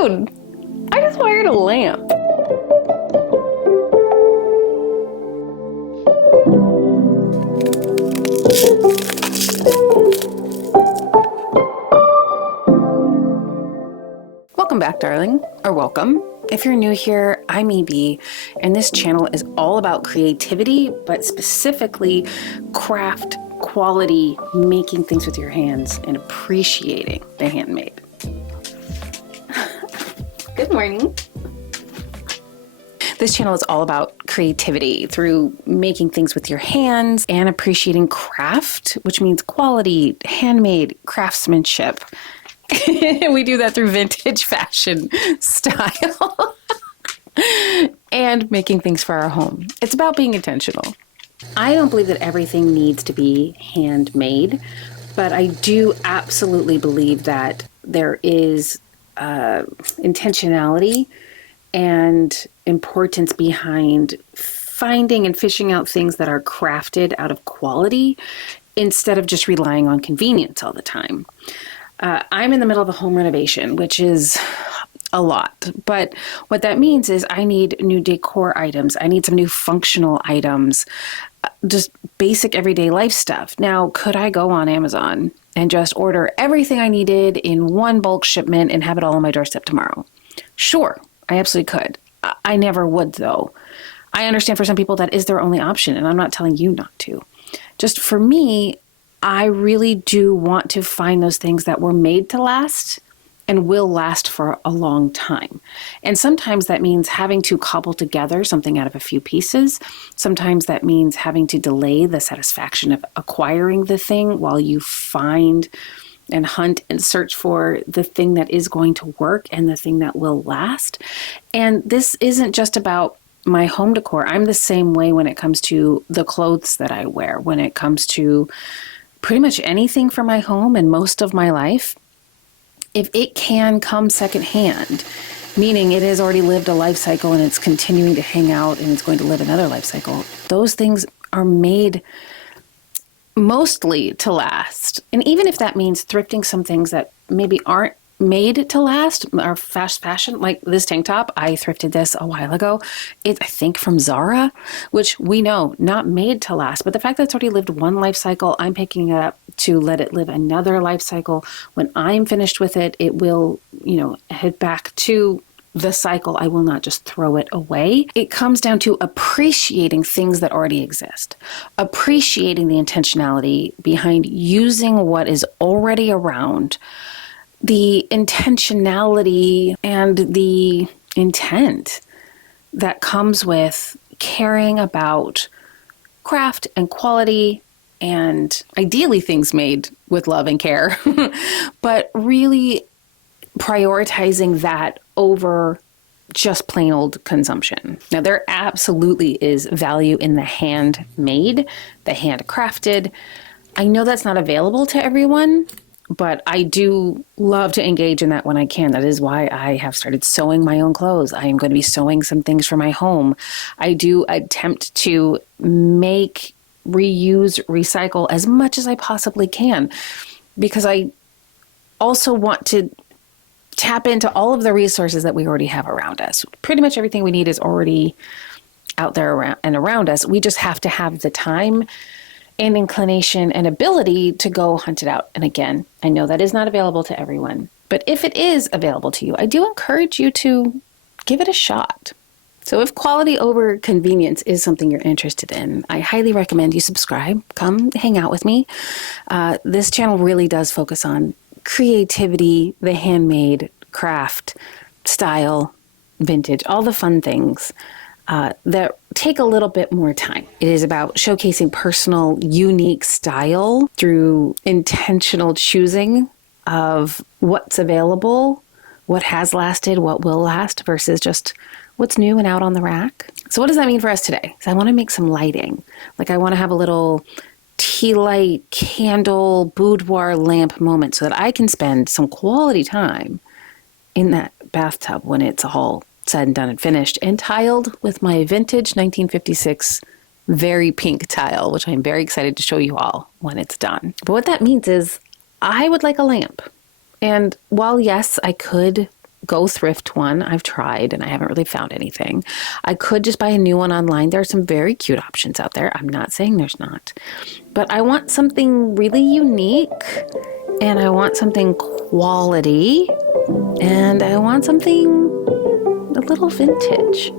Dude, I just wired a lamp. Welcome back, darling, or welcome. If you're new here, I'm EB, and this channel is all about creativity, but specifically craft, quality, making things with your hands, and appreciating the handmade. Good morning. This channel is all about creativity through making things with your hands and appreciating craft, which means quality, handmade, craftsmanship. We do that through vintage fashion style and making things for our home. It's about being intentional. I don't believe that everything needs to be handmade, but I do absolutely believe that there is intentionality and importance behind finding and fishing out things that are crafted out of quality instead of just relying on convenience all the time. I'm in the middle of a home renovation, which is a lot. But what that means is I need new decor items. I need some new functional items, just basic everyday life stuff. Now, could I go on Amazon and just order everything I needed in one bulk shipment and have it all on my doorstep tomorrow? Sure, I absolutely could. I never would, though. I understand for some people that is their only option, and I'm not telling you not to. Just for me, I really do want to find those things that were made to last and will last for a long time. And sometimes that means having to cobble together something out of a few pieces. Sometimes that means having to delay the satisfaction of acquiring the thing while you find and hunt and search for the thing that is going to work and the thing that will last. And this isn't just about my home decor. I'm the same way when it comes to the clothes that I wear, when it comes to pretty much anything for my home and most of my life. If it can come secondhand, meaning it has already lived a life cycle and it's continuing to hang out and it's going to live another life cycle, those things are made mostly to last. And even if that means thrifting some things that maybe aren't made to last, or fast fashion, like this tank top, I thrifted this a while ago. It's, I think, from Zara, which we know not made to last, but the fact that it's already lived one life cycle, I'm picking it up to let it live another life cycle. When I'm finished with it, it will, head back to the cycle. I will not just throw it away. It comes down to appreciating things that already exist, appreciating the intentionality behind using what is already around, the intentionality and the intent that comes with caring about craft and quality and ideally things made with love and care, but really prioritizing that over just plain old consumption. Now, there absolutely is value in the handmade, the handcrafted. I know that's not available to everyone, but I do love to engage in that when I can. That is why I have started sewing my own clothes. I am going to be sewing some things for my home. I do attempt to make, reuse, recycle as much as I possibly can, because I also want to tap into all of the resources that we already have around us. Pretty much everything we need is already out there around us. We just have to have the time and inclination and ability to go hunt it out. And again, I know that is not available to everyone, but if it is available to you, I do encourage you to give it a shot. So if quality over convenience is something you're interested in, I highly recommend you subscribe. Come hang out with me. This channel really does focus on creativity, the handmade, craft, style, vintage, all the fun things that take a little bit more time. It is about showcasing personal, unique style through intentional choosing of what's available, what has lasted, what will last, versus just what's new and out on the rack. So what does that mean for us today? So I want to make some lighting. Like I want to have a little tea light, candle, boudoir lamp moment so that I can spend some quality time in that bathtub when it's all said and done and finished, and tiled with my vintage 1956 very pink tile, which I'm very excited to show you all when it's done. But what that means is I would like a lamp. And while yes, I could go thrift one. I've tried and I haven't really found anything. I could just buy a new one online. There are some very cute options out there. I'm not saying there's not. But I want something really unique, and I want something quality, and I want something a little vintage.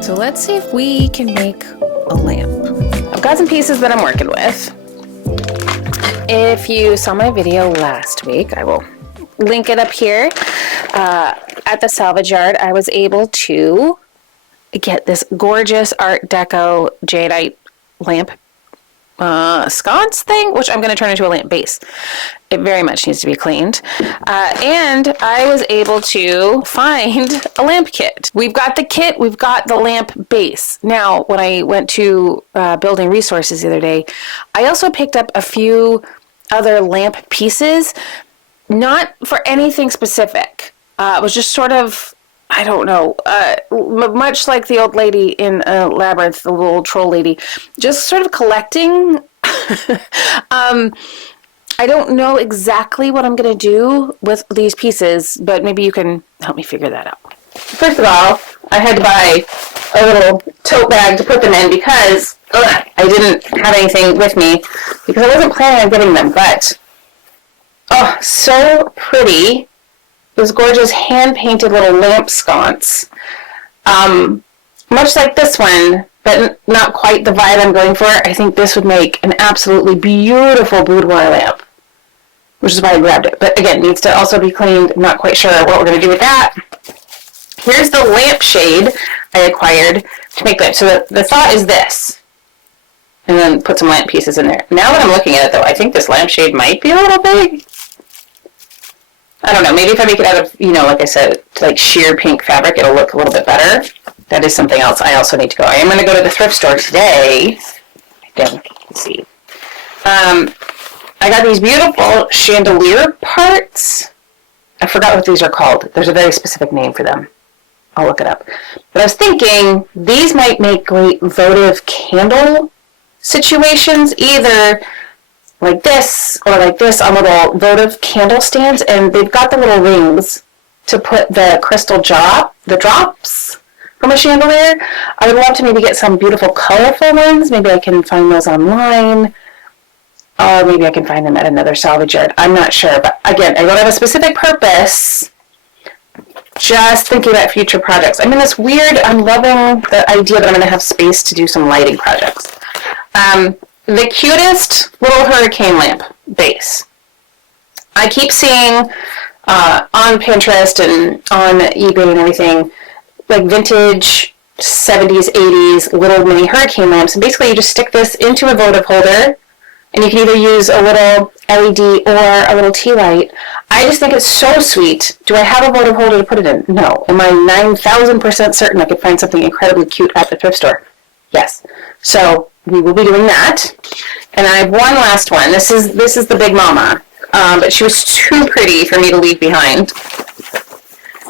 So let's see if we can make a lamp. I've got some pieces that I'm working with. If you saw my video last week, I will link it up here. At the salvage yard, I was able to get this gorgeous Art Deco jadeite lamp sconce thing, which I'm going to turn into a lamp base. It very much needs to be cleaned. And I was able to find a lamp kit. We've got the kit, we've got the lamp base. Now, when I went to building resources the other day, I also picked up a few other lamp pieces, not for anything specific. It was just sort of, I don't know, much like the old lady in Labyrinth, the little troll lady, just sort of collecting. I don't know exactly what I'm going to do with these pieces, but maybe you can help me figure that out. First of all, I had to buy a little tote bag to put them in because I didn't have anything with me because I wasn't planning on getting them, but oh, so pretty. This gorgeous hand-painted little lamp sconce. Much like this one, but not quite the vibe I'm going for. I think this would make an absolutely beautiful boudoir lamp, which is why I grabbed it. But again, needs to also be cleaned. I'm not quite sure what we're going to do with that. Here's the lampshade I acquired to make lamps. So the thought is this, and then put some lamp pieces in there. Now that I'm looking at it, though, I think this lampshade might be a little big. I don't know, maybe if I make it out of, like I said, like sheer pink fabric, it'll look a little bit better. That is something else I also need to go. I am going to go to the thrift store today. I think, let's see. I got these beautiful chandelier parts. I forgot what these are called. There's a very specific name for them. I'll look it up. But I was thinking these might make great votive candle situations, either like this or like this on little votive candle stands, and they've got the little rings to put the crystal the drops from a chandelier. I would love to maybe get some beautiful colorful ones. Maybe I can find those online, or maybe I can find them at another salvage yard. I'm not sure, but again, I don't have a specific purpose. Just thinking about future projects. I'm loving the idea that I'm going to have space to do some lighting projects. The cutest little hurricane lamp base. I keep seeing on Pinterest and on eBay and everything, like vintage 70s, 80s little mini hurricane lamps. And basically you just stick this into a votive holder, and you can either use a little LED or a little tea light. I just think it's so sweet. Do I have a votive holder to put it in? No. Am I 9,000% certain I could find something incredibly cute at the thrift store? Yes. So we will be doing that. And I have one last one. This is the big mama, but she was too pretty for me to leave behind.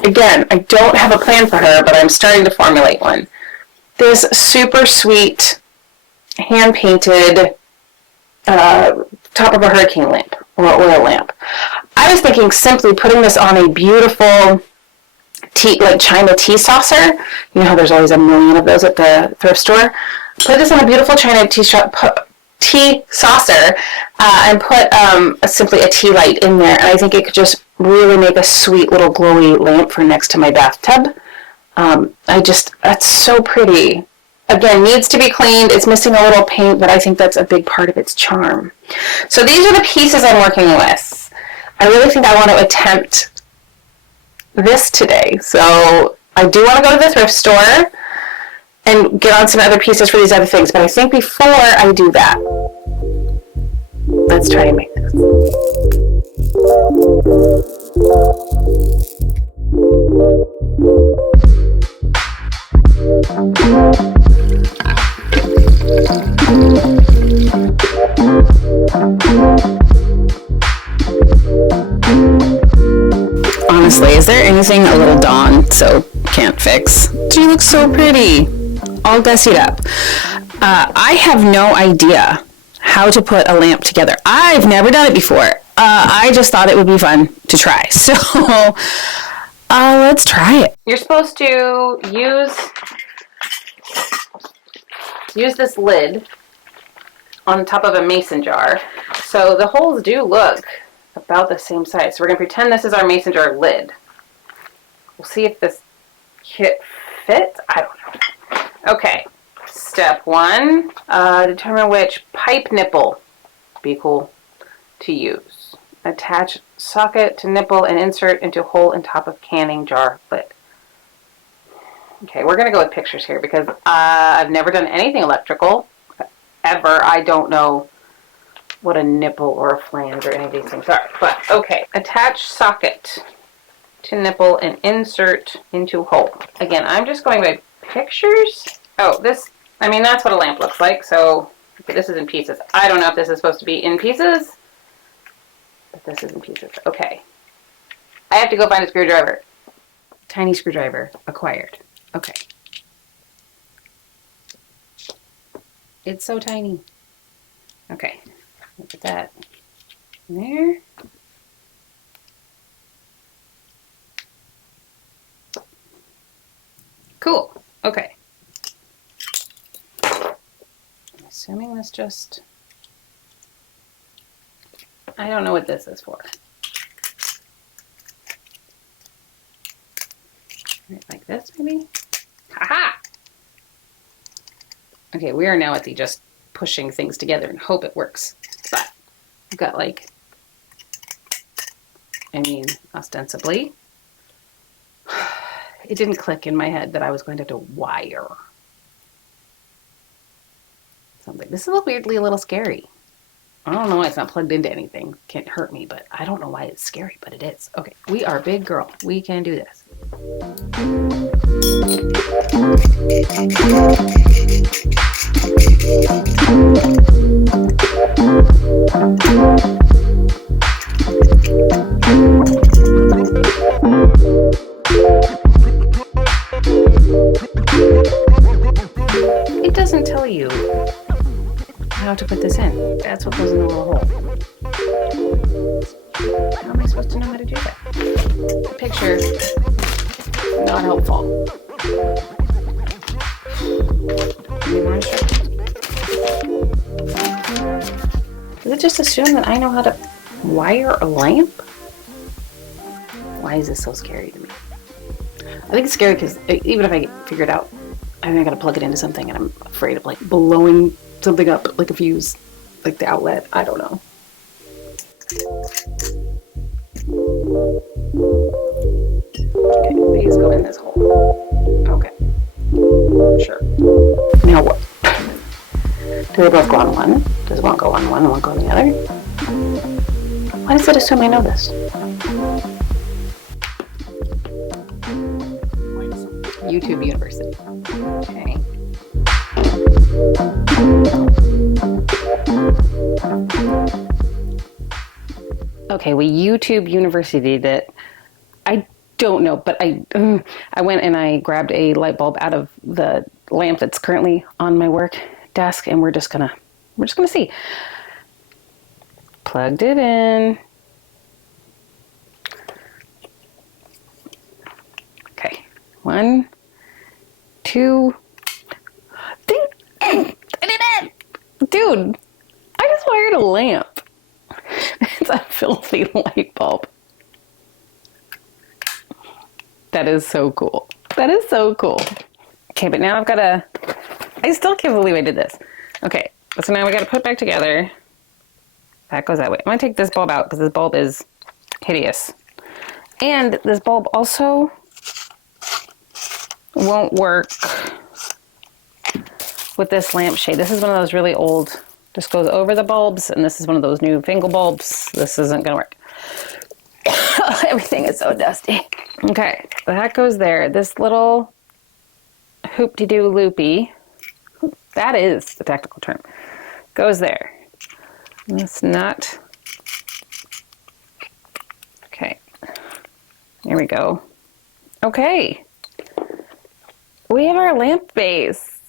Again, I don't have a plan for her, but I'm starting to formulate one. This super sweet hand-painted top of a hurricane lamp or oil lamp. I was thinking simply putting this on a beautiful China tea saucer. You know how there's always a million of those at the thrift store? Put this on a beautiful China tea saucer and put simply a tea light in there. And I think it could just really make a sweet little glowy lamp for next to my bathtub. That's so pretty. Again, needs to be cleaned. It's missing a little paint, but I think that's a big part of its charm. So these are the pieces I'm working with. I really think I want to attempt this today. So I do want to go to the thrift store and get on some other pieces for these other things. But I think before I do that, let's try and make this. honestly, is there anything a little Dawn so can't fix? She looks so pretty, all gussied up. I have no idea how to put a lamp together. I've never done it before. I just thought it would be fun to try. So let's try it. You're supposed to use this lid on top of a mason jar. So the holes do look about the same size. So we're going to pretend this is our mason jar lid. We'll see if this kit fits. I don't know. Okay. Step 1, determine which pipe nipple be cool to use. Attach socket to nipple and insert into hole in top of canning jar lid. Okay, we're going to go with pictures here because I've never done anything electrical ever. I don't know what a nipple or a flange or any of these things are. But okay, attach socket to nipple and insert into hole. Again, I'm just going by pictures. Oh, this, I mean, that's what a lamp looks like. So okay, this is in pieces. I don't know if this is supposed to be in pieces, but this is in pieces. Okay. I have to go find a screwdriver. Tiny screwdriver acquired. Okay. It's so tiny. Okay. Look at that. There. Cool. Okay. I'm assuming this just... I don't know what this is for. Right, like this, maybe? Ha-ha! Okay, we are now at the just pushing things together and hope it works. But I've got like, I mean, ostensibly, it didn't click in my head that I was going to have to wire something. This is weirdly a little scary. I don't know why it's not plugged into anything. Can't hurt me, but I don't know why it's scary, but it is. Okay, we are big girl. We can do this. It doesn't tell you how to put this in. That's what goes in the little hole. How am I supposed to know how to do that? The picture, not helpful. Any more instructions? Does it just assume that I know how to wire a lamp? Why is this so scary to me? I think it's scary because even if I figure it out, I mean, I gotta plug it into something and I'm afraid of like blowing something up, like a fuse, like the outlet. I don't know. Okay, these go in this hole. Okay. Sure. Now what? Do they both go on one? Does one go on one and one go on the other? Why does it assume I know this? YouTube University. Okay. Okay, we YouTube University'd it. I don't know, but I went and I grabbed a light bulb out of the lamp that's currently on my work desk, and we're just gonna see. Plugged it in. Okay, 1, 2. Ding! I did it! Dude, I just wired a lamp. It's a filthy light bulb. That is so cool. That is so cool. Okay, but now I've got to... I still can't believe I did this. Okay, so now we got to put it back together. That goes that way. I'm going to take this bulb out because this bulb is hideous. And this bulb also won't work with this lampshade. This is one of those really old, just goes over the bulbs, and this is one of those new Fingal bulbs. This isn't going to work. Everything is so dusty. Okay, that goes there. This little hoop-de-doo loopy, that is the technical term, goes there. This nut. Okay. Here we go. Okay. We have our lamp base.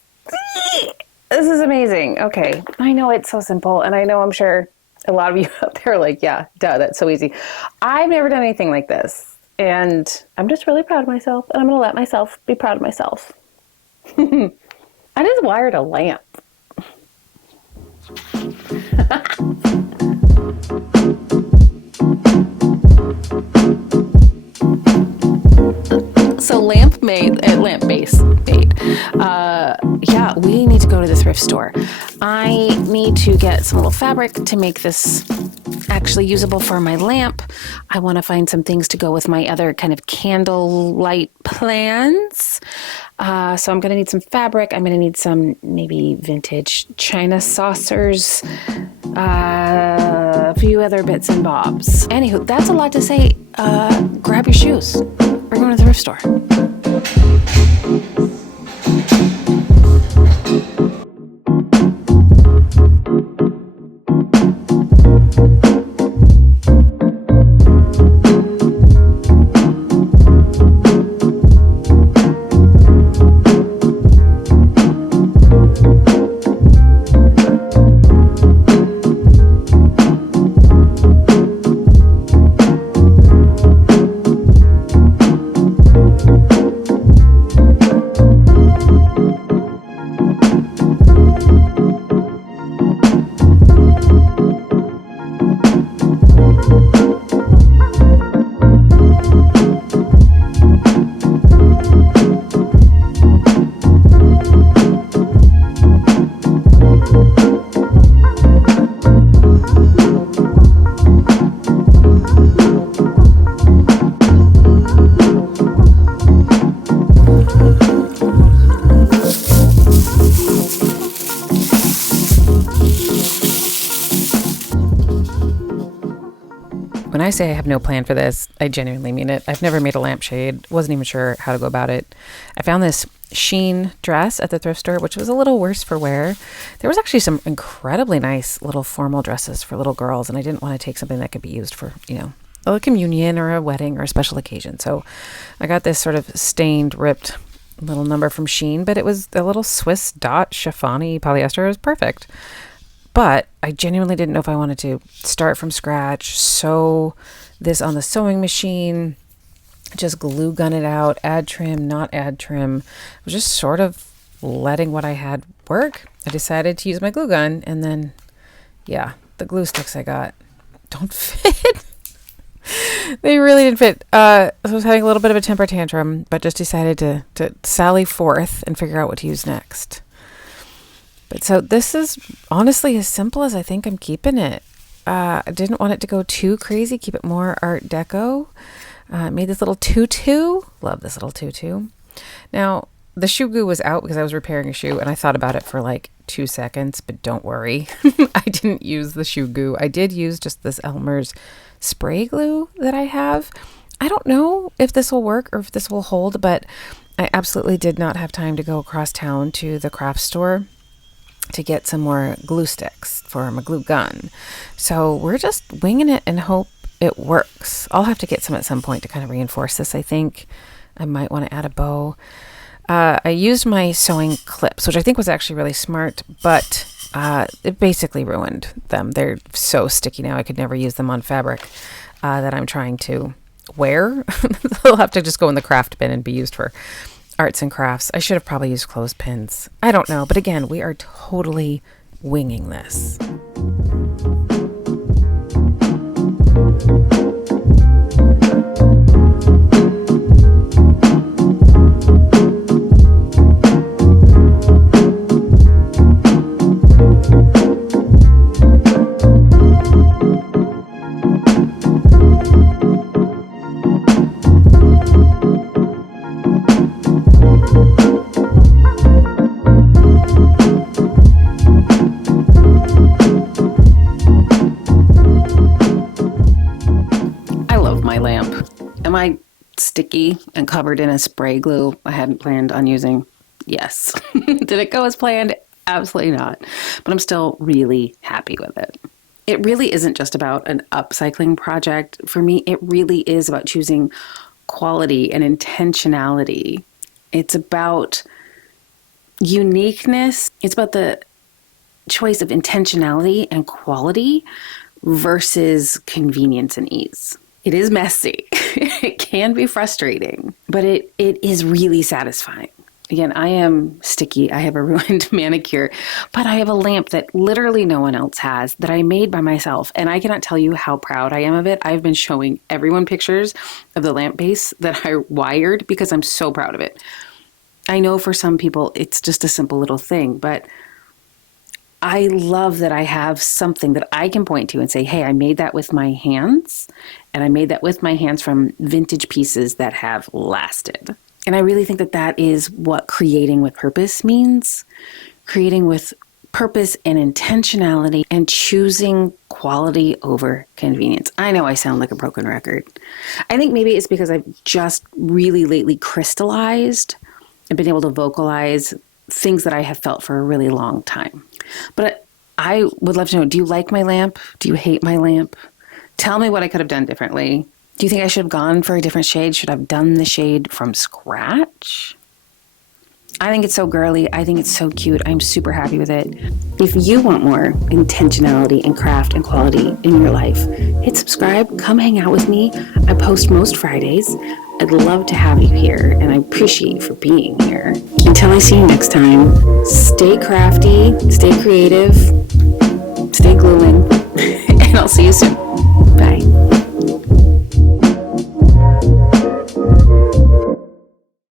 This is amazing. Okay. I know it's so simple, and I know I'm sure a lot of you out there are like, yeah, duh, that's so easy. I've never done anything like this, and I'm just really proud of myself, and I'm going to let myself be proud of myself. I just wired a lamp. So lamp base made. Yeah, we need to go to the thrift store. I need to get some little fabric to make this actually usable for my lamp. I want to find some things to go with my other kind of candle light plans. So I'm going to need some fabric. I'm going to need some maybe vintage china saucers, a few other bits and bobs. Anywho, that's a lot to say. Grab your shoes. We're going to the thrift store. When I say I have no plan for this, I genuinely mean it. I've never made a lampshade, wasn't even sure how to go about it. I found this sheen dress at the thrift store, which was a little worse for wear. There was actually some incredibly nice little formal dresses for little girls, and I didn't want to take something that could be used for, a communion or a wedding or a special occasion. So I got this sort of stained, ripped little number from Shein, but it was a little Swiss dot chiffon-y polyester. It was perfect. But I genuinely didn't know if I wanted to start from scratch, sew this on the sewing machine, just glue gun it out, add trim, not add trim. I was just sort of letting what I had work. I decided to use my glue gun, and then, the glue sticks I got don't fit. They really didn't fit. I was having a little bit of a temper tantrum, but just decided to sally forth and figure out what to use next. But so this is honestly as simple as I think I'm keeping it. I didn't want it to go too crazy, keep it more Art Deco. Made this little tutu. Love this little tutu. Now, the shoe glue was out because I was repairing a shoe, and I thought about it for like 2 seconds, but don't worry. I didn't use the shoe glue. I did use just this Elmer's spray glue that I have. I don't know if this will work or if this will hold, but I absolutely did not have time to go across town to the craft store to get some more glue sticks for my glue gun. So we're just winging it and hope it works. I'll have to get some at some point to kind of reinforce this, I think. I might want to add a bow. I used my sewing clips, which I think was actually really smart, but it basically ruined them. They're so sticky now. I could never use them on fabric that I'm trying to wear. They'll have to just go in the craft bin and be used for arts and crafts. I should have probably used clothespins. I don't know. But again, we are totally winging this. Am I sticky and covered in a spray glue I hadn't planned on using? Yes. Did it go as planned? Absolutely not. But I'm still really happy with it. It really isn't just about an upcycling project. For me, it really is about choosing quality and intentionality. It's about uniqueness. It's about the choice of intentionality and quality versus convenience and ease. It is messy. It can be frustrating, but it is really satisfying. Again, I am sticky. I have a ruined manicure, but I have a lamp that literally no one else has that I made by myself. And I cannot tell you how proud I am of it. I've been showing everyone pictures of the lamp base that I wired because I'm so proud of it. I know for some people it's just a simple little thing, but I love that I have something that I can point to and say, hey, I made that with my hands, and I made that with my hands from vintage pieces that have lasted. And I really think that that is what creating with purpose means. Creating with purpose and intentionality and choosing quality over convenience. I know I sound like a broken record. I think maybe it's because I've just really lately crystallized and been able to vocalize things that I have felt for a really long time. But I would love to know, do you like my lamp? Do you hate my lamp? Tell me what I could have done differently. Do you think I should have gone for a different shade? Should I have done the shade from scratch? I think it's so girly. I think it's so cute. I'm super happy with it. If you want more intentionality and craft and quality in your life, hit subscribe. Come hang out with me. I post most Fridays. I'd love to have you here, and I appreciate you for being here. Until I see you next time, stay crafty, stay creative, stay gluing, and I'll see you soon.